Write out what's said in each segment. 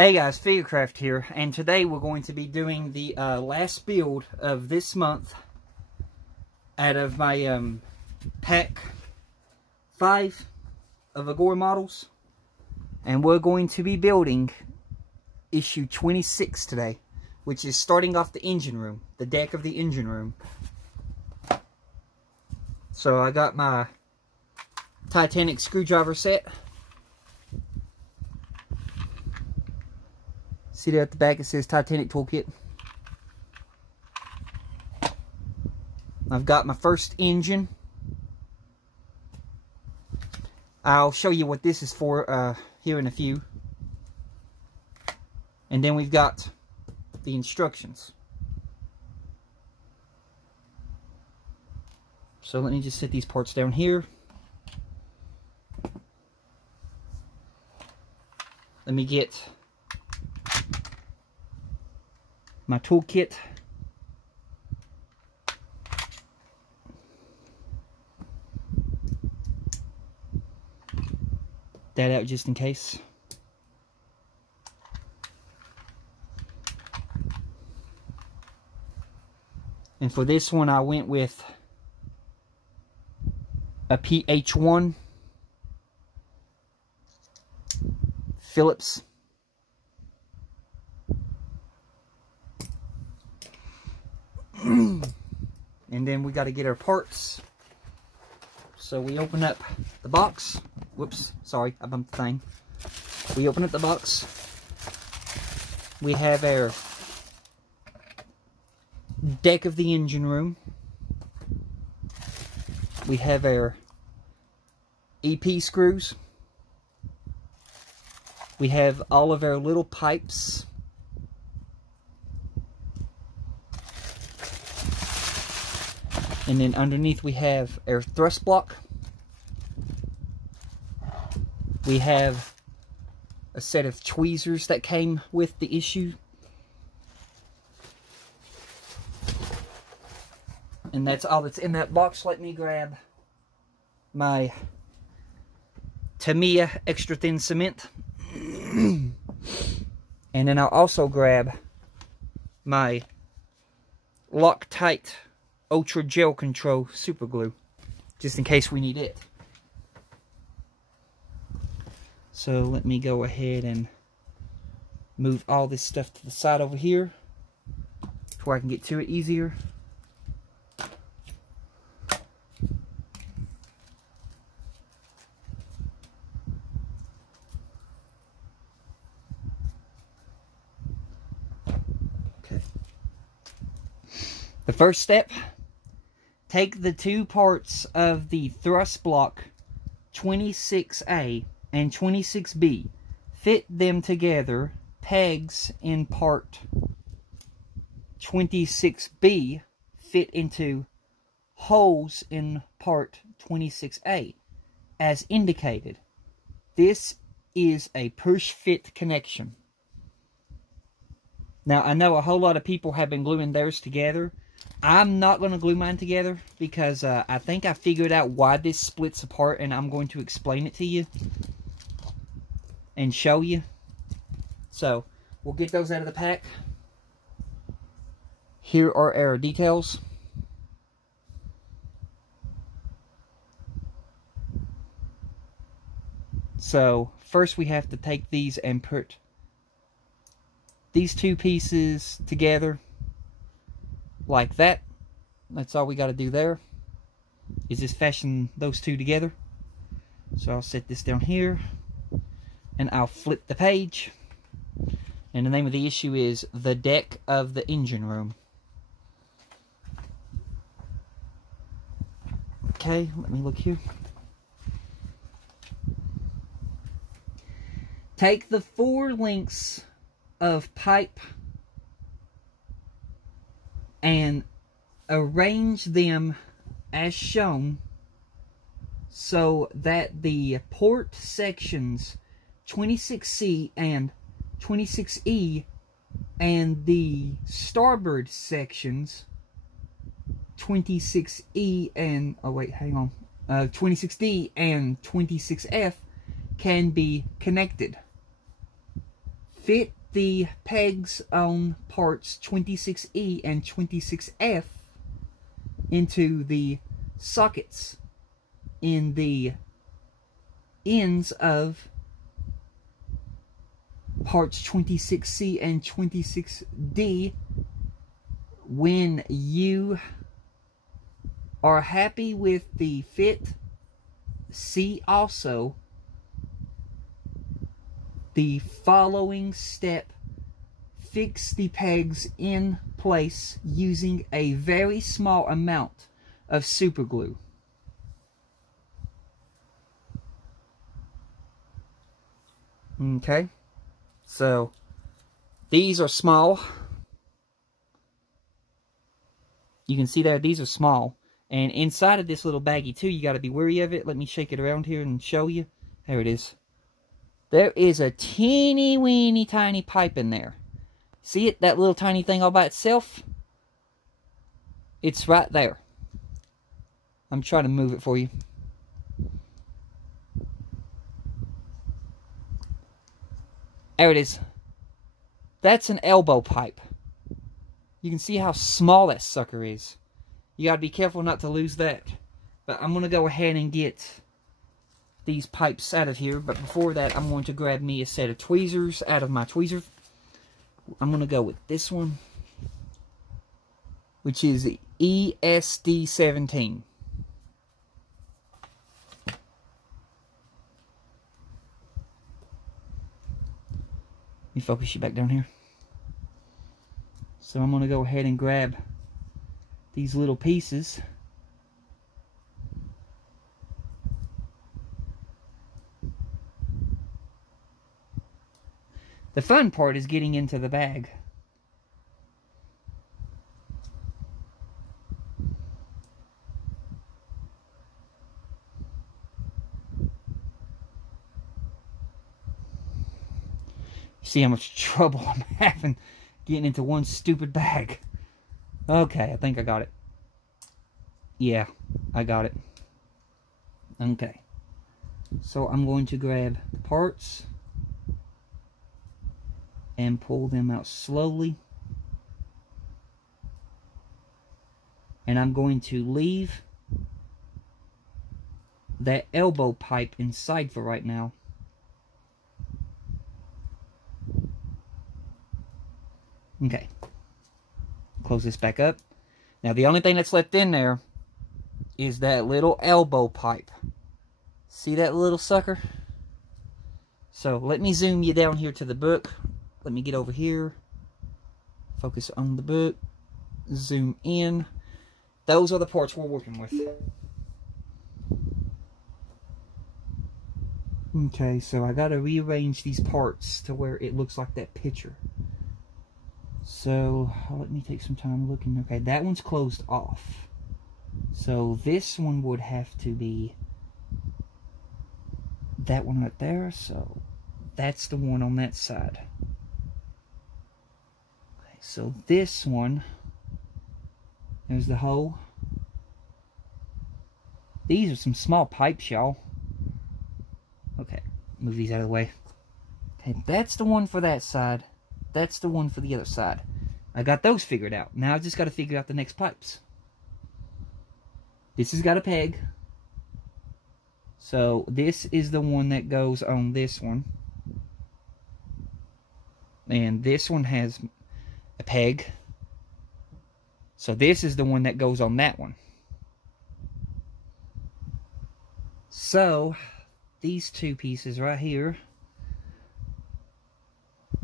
Hey guys, Figurecraft here, and today we're going to be doing the last build of this month out of my pack 5 of Agora models, and we're going to be building issue 26 today, which is starting off the engine room, the deck of the engine room. So I got my Titanic screwdriver set. See there at the back it says Titanic Toolkit. I've got my first engine. I'll show you what this is for here in a few. And then we've got the instructions. So let me just set these parts down here. Let me get my toolkit. That out just in case. And for this one I went with a PH1 Phillips. And then we got to get our parts. So we open up the box. Whoops, sorry, I bumped the thing. We open up the box. We have our deck of the engine room. We have our EP screws. We have all of our little pipes. And then underneath we have our thrust block. We have a set of tweezers that came with the issue. And that's all that's in that box. Let me grab my Tamiya extra thin cement. And then I'll also grab my Loctite Ultra Gel Control super glue, just in case we need it. So let me go ahead and move all this stuff to the side over here where I can get to it easier. Okay. The first step, take the two parts of the thrust block 26A and 26B, fit them together, pegs in part 26B fit into holes in part 26A as indicated. This is a push fit connection. Now I know a whole lot of people have been gluing theirs together. I'm not going to glue mine together because I think I figured out why this splits apart, and I'm going to explain it to you and show you. So we'll get those out of the pack. Here are our details. So first we have to take these and put these two pieces together like that. That's all we got to do there, is just fashion those two together. So I'll set this down here and I'll flip the page, and the name of the issue is The Deck of the Engine Room. Okay, let me look here. Take the 4 lengths of pipe and arrange them as shown so that the port sections 26C and 26E and the starboard sections 26E and 26D and 26F can be connected. fit the pegs on parts 26E and 26F into the sockets in the ends of parts 26C and 26D. When you are happy with the fit, see also the following step. Fix the pegs in place using a very small amount of super glue. Okay, so these are small. You can see there, these are small. And inside of this little baggie too, you got to be wary of it. Let me shake it around here and show you. There it is. There is a teeny weeny tiny pipe in there. See it? That little tiny thing all by itself? It's right there. I'm trying to move it for you. There it is. That's an elbow pipe. You can see how small that sucker is. You got to be careful not to lose that. But I'm going to go ahead and get these pipes out of here. But before that, I'm going to grab me a set of tweezers out of my tweezer. I'm going to go with this one, which is ESD17. Let me focus you back down here. So I'm going to go ahead and grab these little pieces. The fun part is getting into the bag. See how much trouble I'm having getting into one stupid bag. Okay, I think I got it. Yeah, I got it. Okay. So I'm going to grab the parts and pull them out slowly. And I'm going to leave that elbow pipe inside for right now. Okay. Close this back up. Now the only thing that's left in there is that little elbow pipe. See that little sucker? So let me zoom you down here to the book. Let me get over here. Focus on the book. Zoom in. Those are the parts we're working with. Okay, so I gotta rearrange these parts to where it looks like that picture. So let me take some time looking. Okay, that one's closed off. So this one would have to be that one right there. So that's the one on that side. Okay, so this one, there's the hole. These are some small pipes, y'all. Okay, move these out of the way. Okay, that's the one for that side. That's the one for the other side. I got those figured out. Now I just got to figure out the next pipes. This has got a peg. So this is the one that goes on this one. And this one has a peg. So this is the one that goes on that one. So these two pieces right here,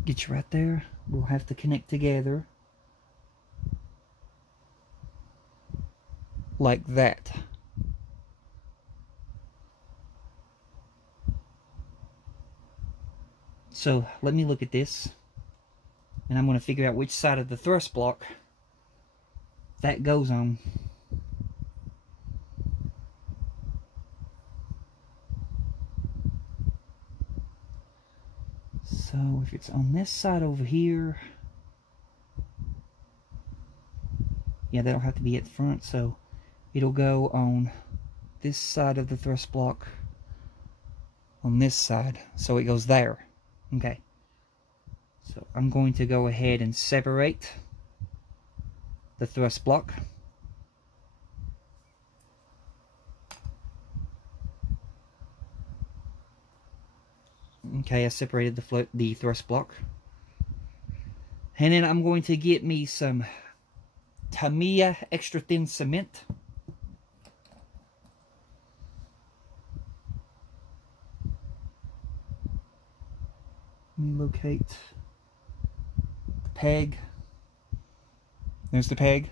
get you right there, we'll have to connect together like that. So let me look at this, and I'm going to figure out which side of the thrust block that goes on. So if it's on this side over here, yeah, that'll have to be at the front, so it'll go on this side of the thrust block on this side, so it goes there. Okay, So I'm going to go ahead and separate the thrust block. Okay, I separated the thrust block. And then I'm going to get me some Tamiya extra thin cement. Let me locate the peg. There's the peg.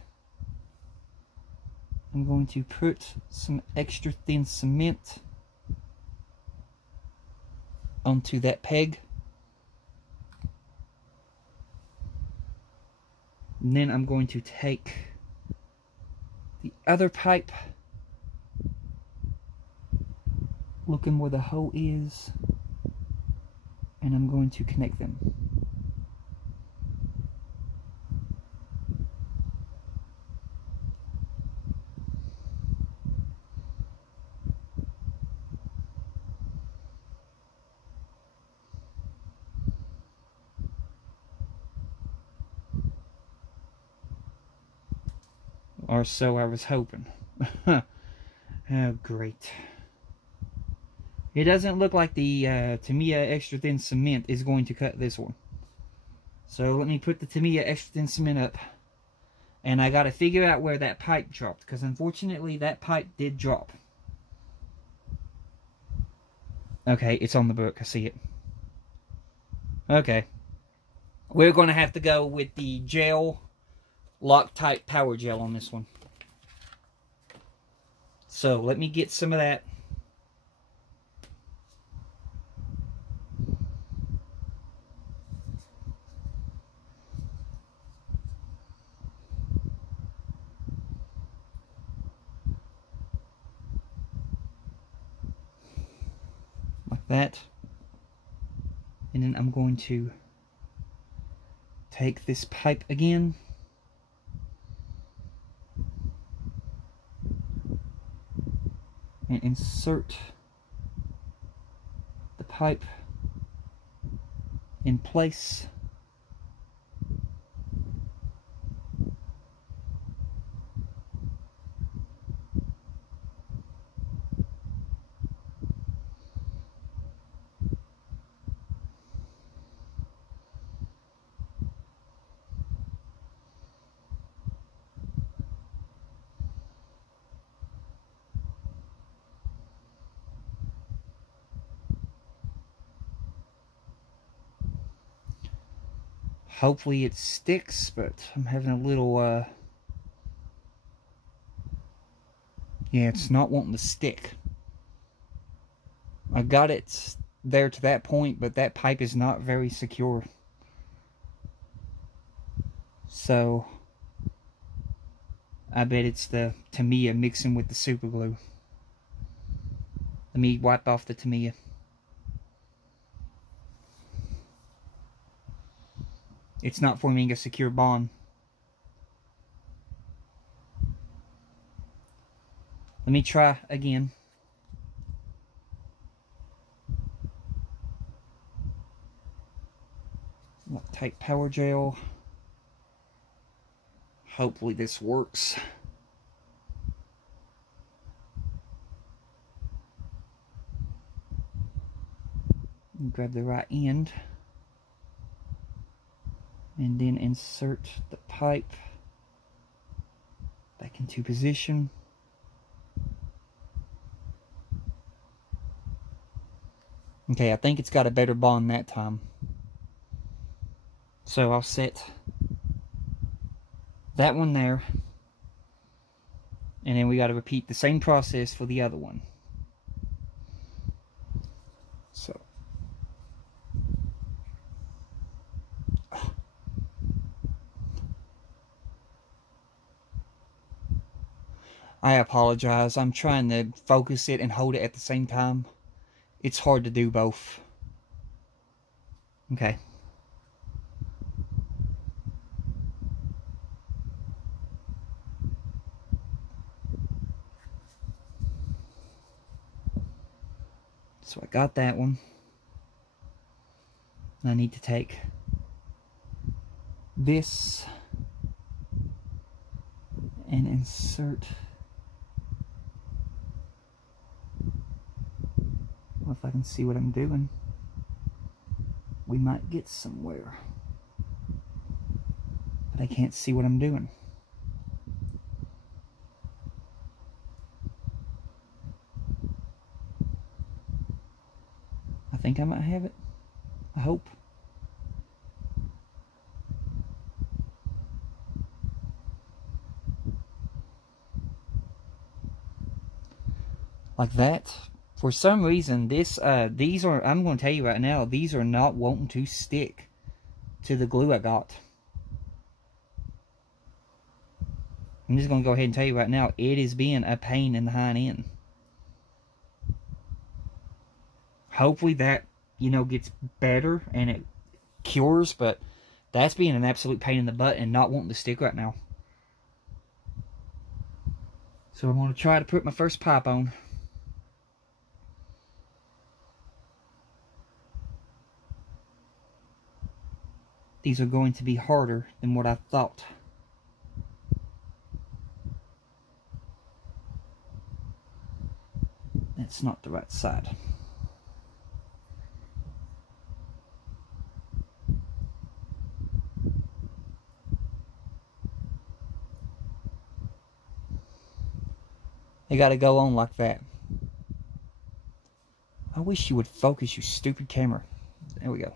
I'm going to put some extra thin cement onto that peg. And then I'm going to take the other pipe, looking where the hole is, and I'm going to connect them. Or so I was hoping. Oh, great. It doesn't look like the Tamiya extra thin cement is going to cut this one. So let me put the Tamiya extra thin cement up. And I got to figure out where that pipe dropped, because unfortunately that pipe did drop. Okay, it's on the book. I see it. Okay. We're going to have to go with the gel Loctite power gel on this one. So let me get some of that. Like that. And then I'm going to take this pipe again. And insert the pipe in place. Hopefully it sticks, but I'm having a little, yeah, it's not wanting to stick. I got it there to that point, but that pipe is not very secure. So, I bet it's the Tamiya mixing with the super glue. Let me wipe off the Tamiya. It's not forming a secure bond. Let me try again. Loctite power gel. Hopefully this works. Grab the right end. And then insert the pipe back into position. Okay, I think it's got a better bond that time. So I'll set that one there. And then we got to repeat the same process for the other one. So I apologize. I'm trying to focus it and hold it at the same time. It's hard to do both. Okay. So I got that one. I need to take this and insert. Well, if I can see what I'm doing, we might get somewhere. But I can't see what I'm doing. I think I might have it. I hope. Like that. For some reason, these are, I'm going to tell you right now, these are not wanting to stick to the glue I got. I'm just going to go ahead and tell you right now, it is being a pain in the hind end. Hopefully that, you know, gets better and it cures, but that's being an absolute pain in the butt and not wanting to stick right now. So I'm going to try to put my first pipe on. These are going to be harder than what I thought. That's not the right side. They got to go on like that. I wish you would focus, you stupid camera. There we go.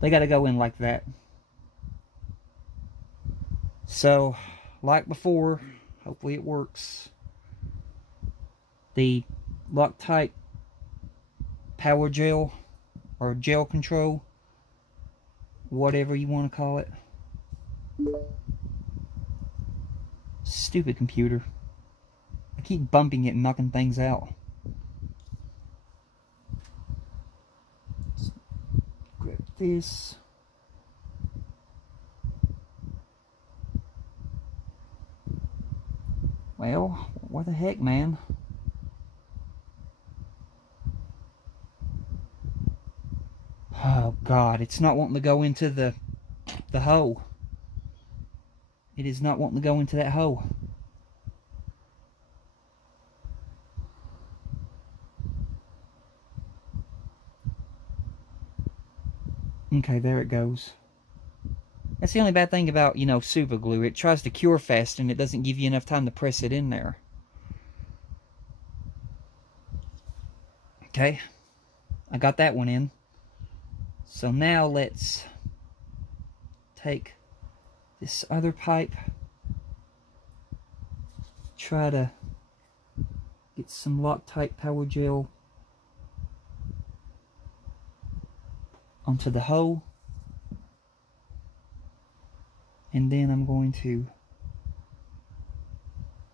They got to go in like that. So, like before, hopefully it works. The Loctite power gel, or gel control, whatever you want to call it. Stupid computer. I keep bumping it and knocking things out. Grab this. Well, what the heck, man? Oh God, it's not wanting to go into the hole. It is not wanting to go into that hole. Okay, there it goes. That's the only bad thing about, you know, super glue. It tries to cure fast and it doesn't give you enough time to press it in there. Okay, I got that one in. So now let's take this other pipe, try to get some Loctite power gel onto the hole, and then I'm going to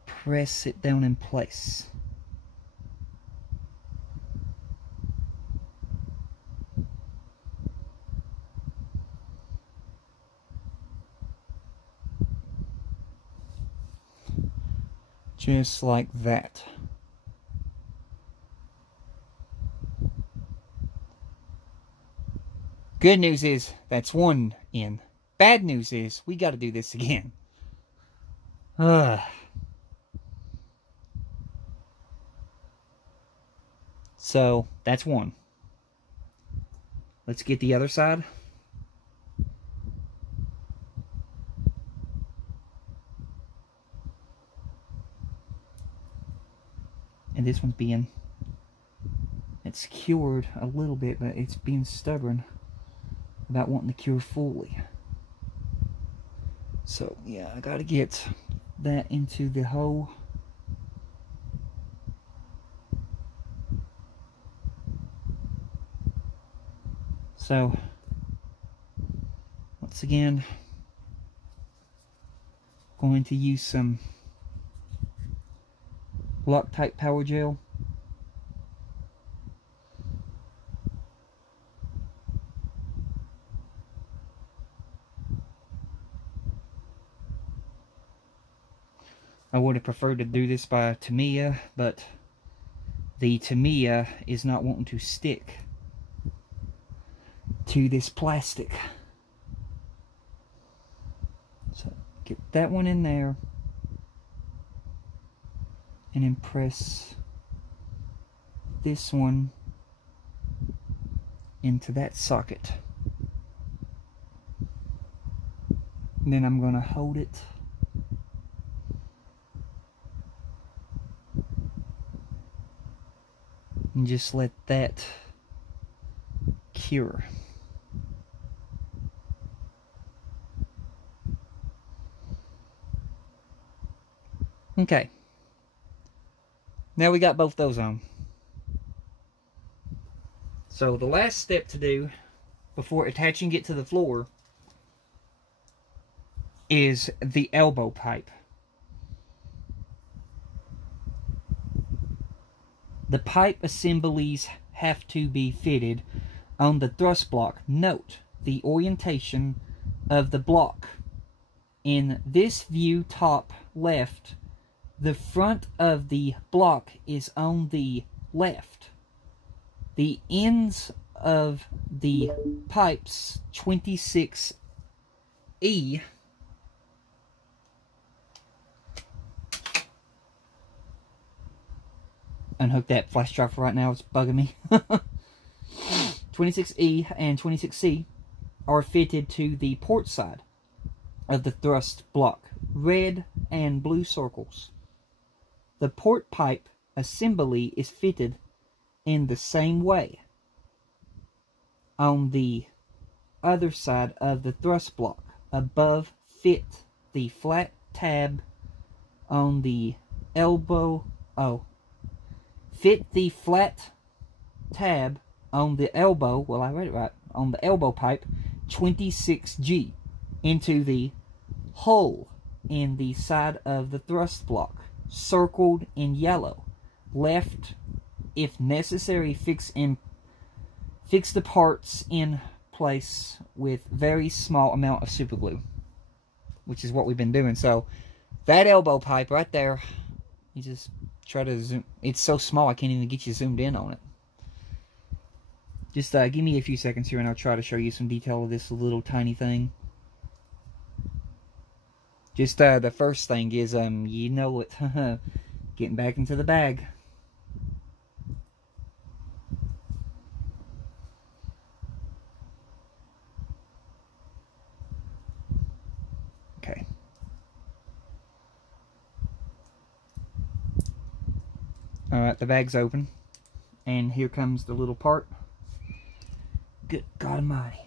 press it down in place. Just like that. Good news is, that's one in. Bad news is, we got to do this again. So, that's one. Let's get the other side. And this one's being, it's cured a little bit, but it's being stubborn about wanting to cure fully. So, yeah, I gotta get that into the hole. So, once again, going to use some Loctite power gel. I would have preferred to do this by Tamiya, but the Tamiya is not wanting to stick to this plastic. So get that one in there and then press this one into that socket. And then I'm going to hold it and just let that cure. Okay. Now we got both those on. So the last step to do before attaching it to the floor is the elbow pipe. The pipe assemblies have to be fitted on the thrust block. Note the orientation of the block. In this view, top left, the front of the block is on the left. The ends of the pipes 26E unhook that flash drive for right now, it's bugging me. 26E and 26C are fitted to the port side of the thrust block, red and blue circles. The port pipe assembly is fitted in the same way on the other side of the thrust block. Above, fit the flat tab on the elbow. Fit the flat tab on the elbow, well I read it right, on the elbow pipe 26G into the hole in the side of the thrust block, circled in yellow. Left, if necessary, fix the parts in place with very small amount of super glue, which is what we've been doing. So that elbow pipe right there, you just try to zoom. It's so small I can't even get you zoomed in on it. Just give me a few seconds here and I'll try to show you some detail of this little tiny thing. Just the first thing is, you know it, getting back into the bag. Okay. Alright, the bag's open. And here comes the little part. Good God Almighty.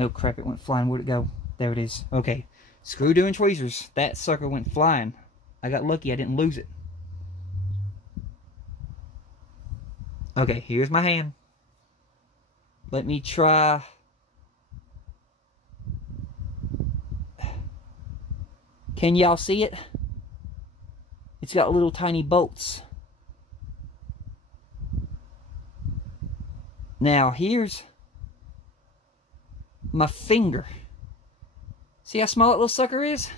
Oh crap, it went flying. Where'd it go? There it is. Okay. Screw doing tweezers. That sucker went flying. I got lucky I didn't lose it. Okay, here's my hand. Let me try. Can y'all see it? It's got little tiny bolts. Now here's my finger. See how small that little sucker is?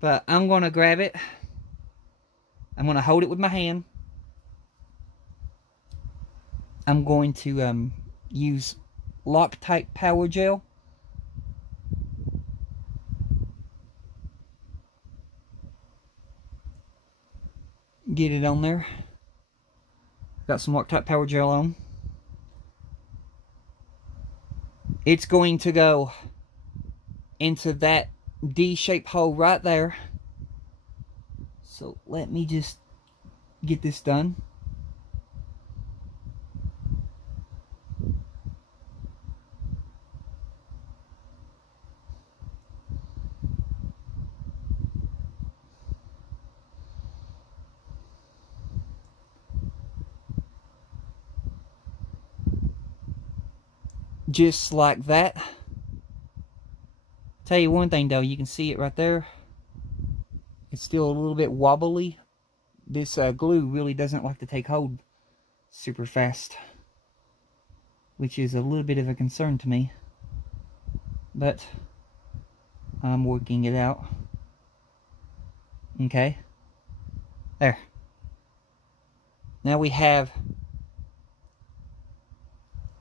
But I'm going to grab it. I'm going to hold it with my hand. I'm going to use Loctite Power Gel. Get it on there. Got some Loctite Power Gel on. It's going to go into that D-shaped hole right there. So let me just get this done. Just like that. Tell you one thing though, you can see it right there. It's still a little bit wobbly. This glue really doesn't like to take hold super fast, which is a little bit of a concern to me. But I'm working it out. Okay. There. Now we have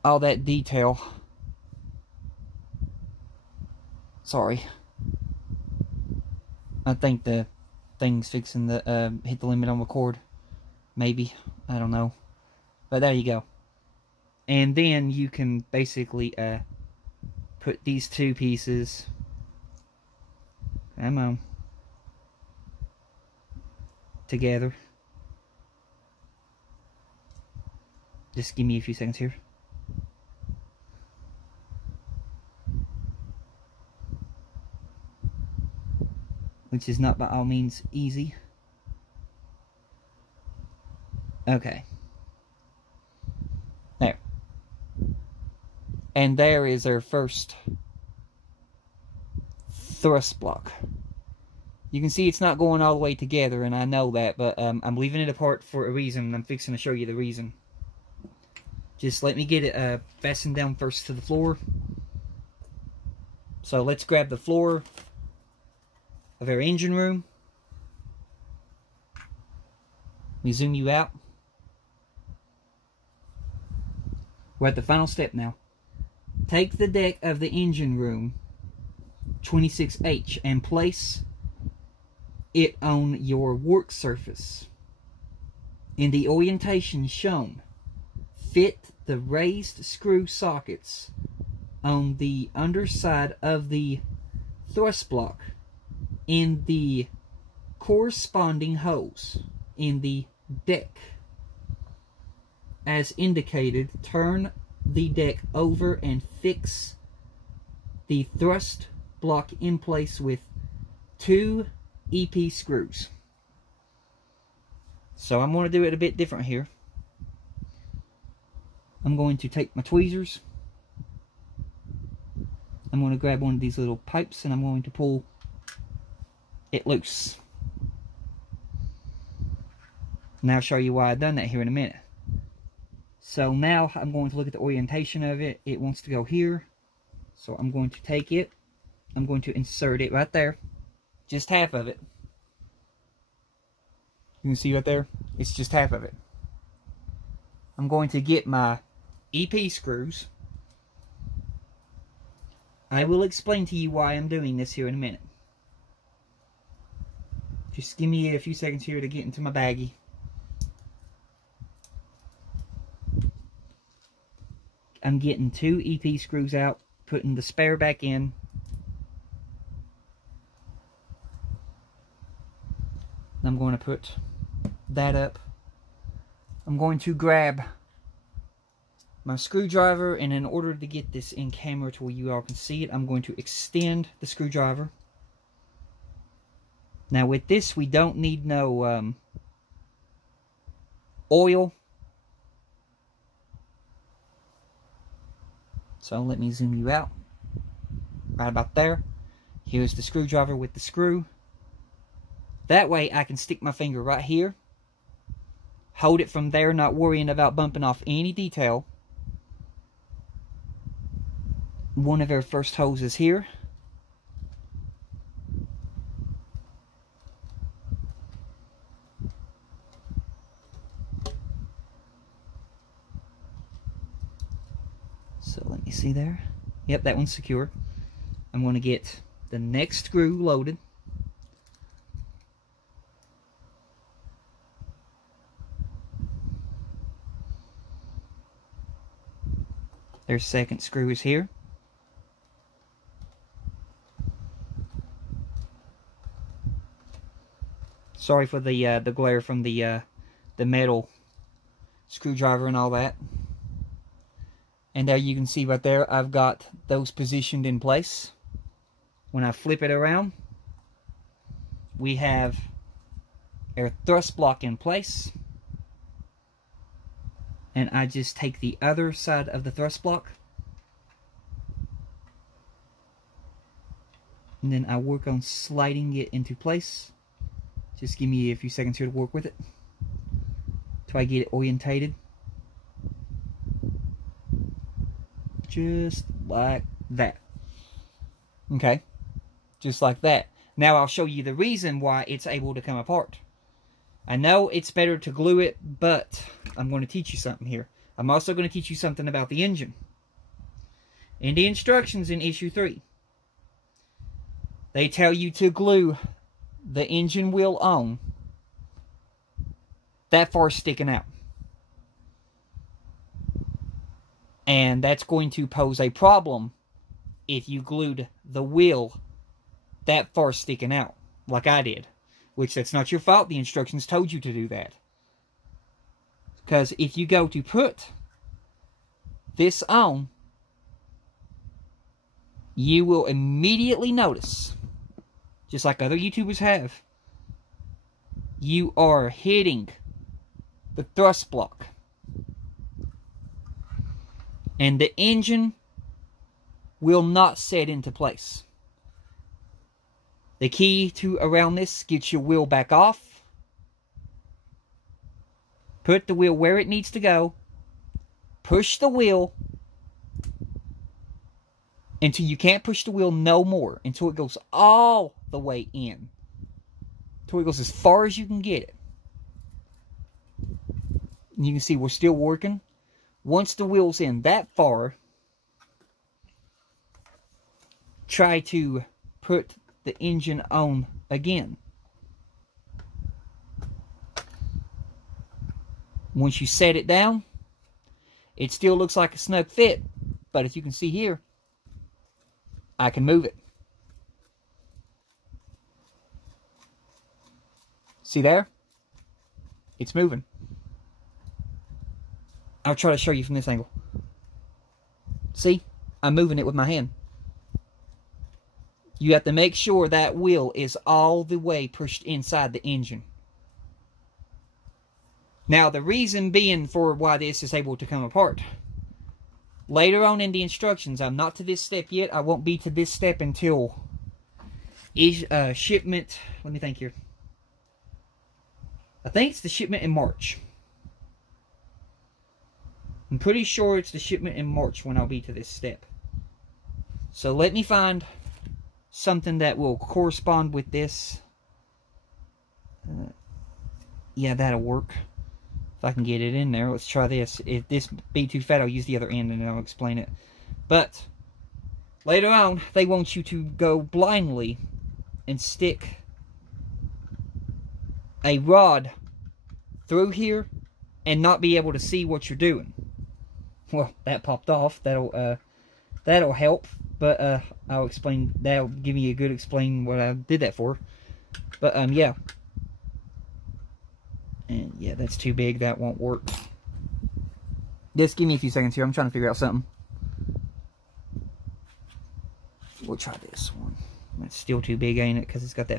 all that detail Sorry. I think the thing's fixing to hit the limit on record. Maybe. I don't know. But there you go. And then you can basically put these two pieces. Come on. Together. Just give me a few seconds here. Which is not by all means easy. Okay. There. And there is our first thrust block. You can see it's not going all the way together, and I know that, but I'm leaving it apart for a reason, and I'm fixing to show you the reason. Just let me get it fastened down first to the floor. So let's grab the floor of our engine room. Let me zoom you out. We're at the final step now. Take the deck of the engine room 26H and place it on your work surface. In the orientation shown, fit the raised screw sockets on the underside of the thrust block in the corresponding holes in the deck. As indicated, turn the deck over and fix the thrust block in place with 2 EP screws. So I'm going to do it a bit different here. I'm going to take my tweezers. I'm going to grab one of these little pipes and I'm going to pull it loose. Now I'll show you why I've done that here in a minute. So now I'm going to look at the orientation of it. It wants to go here. So I'm going to take it. I'm going to insert it right there. Just half of it. You can see right there? It's just half of it. I'm going to get my EP screws. I will explain to you why I'm doing this here in a minute. Just give me a few seconds here to get into my baggie. I'm getting 2 EP screws out, putting the spare back in. I'm going to put that up. I'm going to grab my screwdriver, and in order to get this in camera to where you all can see it, I'm going to extend the screwdriver. Now with this, we don't need no oil. So let me zoom you out. Right about there. Here's the screwdriver with the screw. That way I can stick my finger right here. Hold it from there, not worrying about bumping off any detail. One of our first holes is here. So let me see there. Yep, that one's secure. I'm going to get the next screw loaded. Their second screw is here. Sorry for the glare from the metal screwdriver and all that. And there you can see right there, I've got those positioned in place. When I flip it around, we have our thrust block in place. And I just take the other side of the thrust block. And then I work on sliding it into place. Just give me a few seconds here to work with it. Till I get it orientated. Just like that. Okay. Just like that. Now I'll show you the reason why it's able to come apart. I know it's better to glue it, but I'm going to teach you something here. I'm also going to teach you something about the engine. In the instructions in issue 3, they tell you to glue the engine wheel on that far sticking out. And that's going to pose a problem if you glued the wheel that far sticking out, like I did. Which, that's not your fault. The instructions told you to do that. Because if you go to put this on, you will immediately notice, just like other YouTubers have, you are hitting the thrust block. And the engine will not set into place. The key to around this, get your wheel back off. Put the wheel where it needs to go. Push the wheel until you can't push the wheel no more. Until it goes all the way in. Until it goes as far as you can get it. And you can see we're still working. Once the wheel's in that far, try to put the engine on again. Once you set it down, it still looks like a snug fit, but as you can see here, I can move it. See there? It's moving. I'll try to show you from this angle. See? I'm moving it with my hand. You have to make sure that wheel is all the way pushed inside the engine. Now, the reason being for why this is able to come apart. Later on in the instructions, I'm not to this step yet. I won't be to this step until shipment. Let me think here. I think it's the shipment in March. I'm pretty sure it's the shipment in March when I'll be to this step. So let me find something that will correspond with this. Yeah, that'll work. If I can get it in there, let's try this. If this be too fat, I'll use the other end and I'll explain it. But later on, they want you to go blindly and stick a rod through here and not be able to see what you're doing. Well, that popped off. That'll help. But I'll explain. That'll give me a good explain what I did that for. But yeah. And yeah, that's too big. That won't work. Just give me a few seconds here. I'm trying to figure out something. We'll try this one. It's still too big, ain't it? Because it's got that